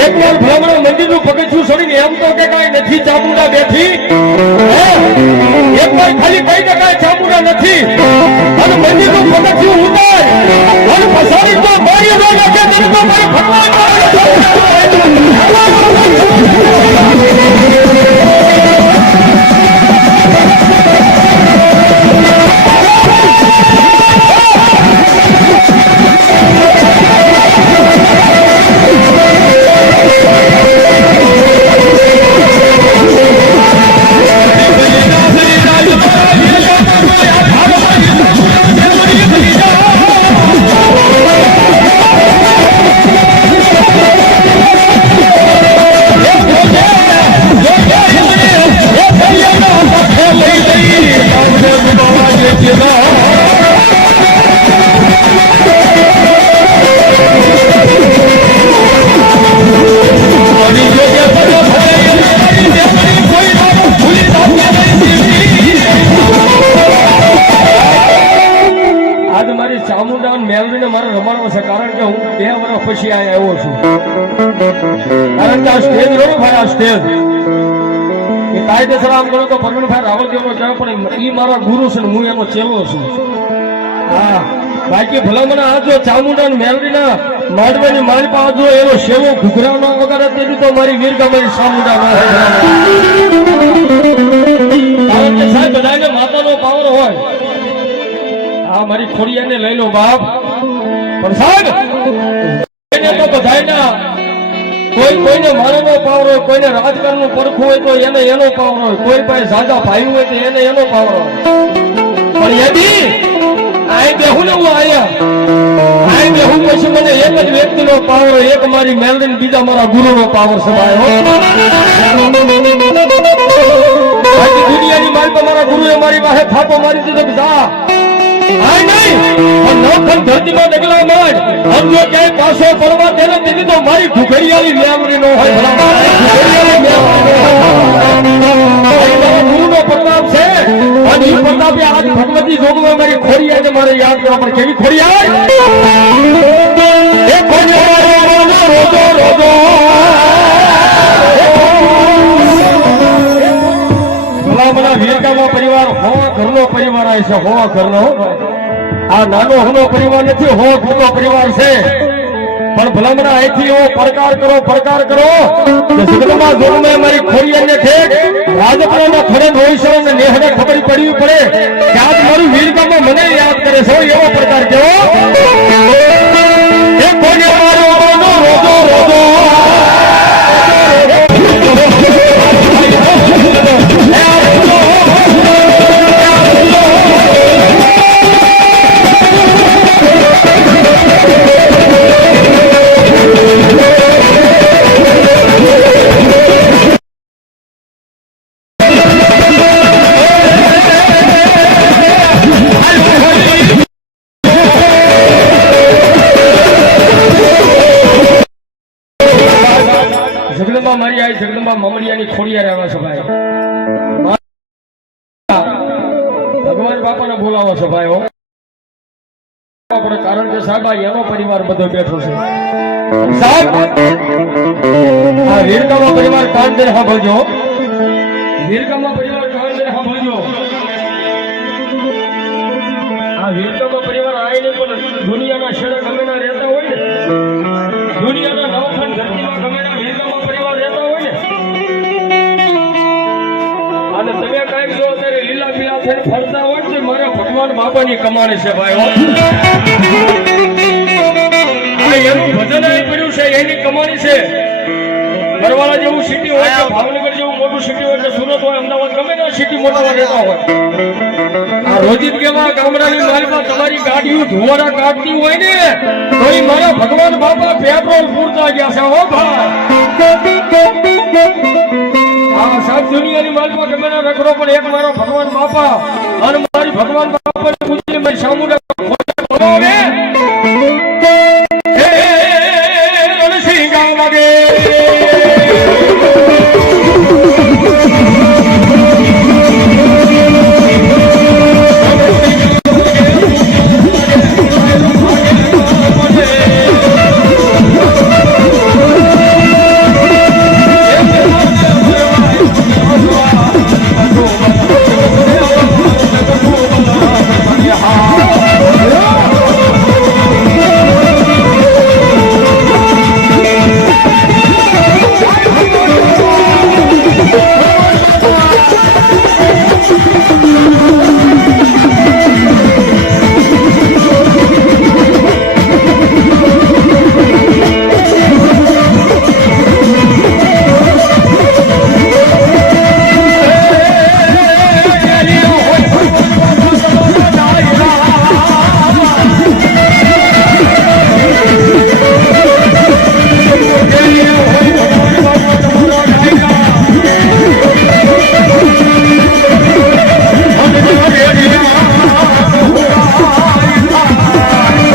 એક વાર ભલામણો મંદિરનું પગથિયું છોડીને એમ તો કે કઈ નથી, ચામુંડા બેઠી. એક વાર ખાલી કઈ ને કઈ ચામુંડા નથી. અને મંદિરનું પગથિયું આજ મારી ચામુંડા મેળવીને મારે રમાડવો છે, કારણ કે હું બે વર્ષ પછી અહીંયા આવ્યો છું. કારણ કે આ સ્ટેજ રહ્યો ભાઈ, આ સ્ટેજ એ કાયદેસર આમ કરો તો પરવીનભાઈ રાવળદેવનો કહેવાય પણ એ મારા ગુરુ છે હું એનો ચેલો છું. હા. બાકી ભલામણ આ જો ચામુંડા ને મેળવીના માંડવાની મારી પાસે જો એનો સેવો ઘૂઘરા ન વગર તો મારી વીરગા મારી ચામુંડા ન મારી ખોડિયાને લઈ લો બાપ. સાહેબ એને તો બધાયના, કોઈ કોઈને મારાનો પાવર હોય, કોઈને રાજકારણનું પરખું હોય, તો એને એનો પાવર હોય. કોઈ પાસે સાદા ભાઈ હોય, તો એને એનો પાવર હોય. પણ યદી, આય બેહું ને હું આયા. આય બેહું પછી મને એક જ વ્યક્તિનો પાવર એક મારી મેલડીન, બીજા મારા ગુરુનો પાવર. બાકી દુનિયાની માલ પર મારા ગુરુએ મારી પાસે થાપો મારી દીધો જા. આય નહીં. જો ક્યાંય પાછો પડવા તેને મારી ઘુઘરિયાની મેમરી નો હોય. હોય. અને આજ ભગવતી જોગમાં મારી ખોડિયાને મારે યાદ કરવા પડે. કેવી ભલામણા વીરગામો પરિવાર હો પરિવાર. આવે છે, હો ઘરનો. આ નાનો હનો પરિવાર નથી, હો ઘરનો પરિવાર છે. પણ ભલામણા અહીંથી એવો પડકાર કરો પડકાર કરો. કે જગતમાં ગુરુમે મારી ખોરી અને ઠેક રાજપુરાના ખડે રોહિશર અને નેહને ખબર પડવી પડે કે આજ મારું વીરગામમાં મને યાદ કરે છે એવો પડકાર કેવો? જગદંબા મમડિયાની ખોડિયા આવ્યા છો ભાઈ. ભગવાન બાપાને બોલાવો છો ભાઈ, હો. આપણે કારણ કે સાહેબ એનો પરિવાર બધો બેઠો છે. સાહેબ, આ વીરગામા પરિવાર કાન દે સાંભળજો વીરગામા પરિવાર બાપાની કમાણી છે ભાઈ એનું ભજન પડ્યું છે, એની કમાણી છે. બરવાળા જેવું સિટી હોય ભાવનગર જેવું મોટું સિટી હોય સુરત હોય, અમદાવાદ, ગમે તે સિટી મોટા રહેતા હોય. રોજિત કેવા ગામડાની માલમાં તમારી ગાડીઓ ધુવારા કાઢતી હોય ને તો મારા ભગવાન બાપા પેટ્રોલ પૂરતા ગયા છે, હો ભાઈ. આ સાત દુનિયાની માલમાં ગમે રખડો, પણ એક મારો ભગવાન બાપા અને મારી ભગવાન બાપાની પૂજ્ય મારી સામુડા